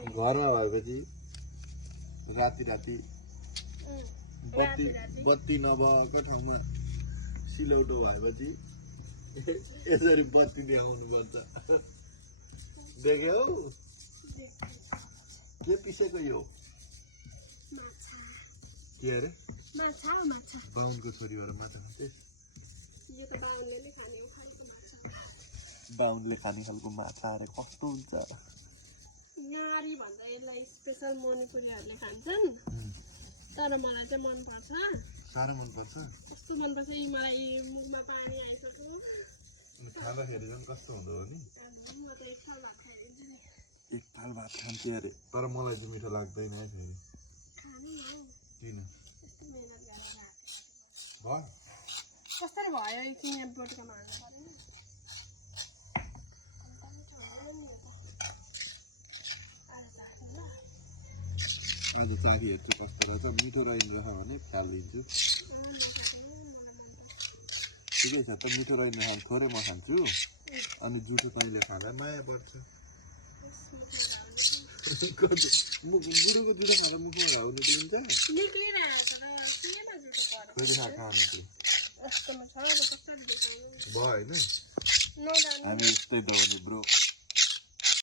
घरमा भएपछि राति राति बत्ती नभएको ठाउँमा सिलौटो भएपछि यसरी बत्ती देखाउनु पर्छ देख्यौ के पिसेको यो के अरे बाहुनको छोरी भएर माछा खान्छे बाहुनले खाने खालको माछा अरे कस्तो हुन्छ नारी भन्दा यसलाई स्पेशल मणिपुरीहरूले खान्छन् तर मलाई चाहिँ मन पर्छ साह्रो मन पर्छ कस्तो मन पर्छ मलाई मुखमा पानी आइसक्यो खाँदाखेरि झन् कस्तो हुँदो हो नि म त एक थाल भात खाइदिन्छु नि एक थाल भात खान्थे अरे तर मलाई चाहिँ मिठो लाग्दैन है फेरि खानु न किन यस्तो मेहनत गरेर भयो कसरी भयो एकछिन यहाँ बोटकोमा हाल्नु परेन आज चाबी हेर्छु कस्तो रहेछ मिठो रहेन भने फ्यालिदिन्छु ठिकै छ त मिठो रहेन भने थोरै म खान्छु अनि जुठो तैँले खाँदा माया बढ्छ बुढोको जुठो खाँदा मुखमा घाउ निक्लिन्छ कहिले खाएको हामी भयो होइन हामी यस्तै त हो नि ब्रो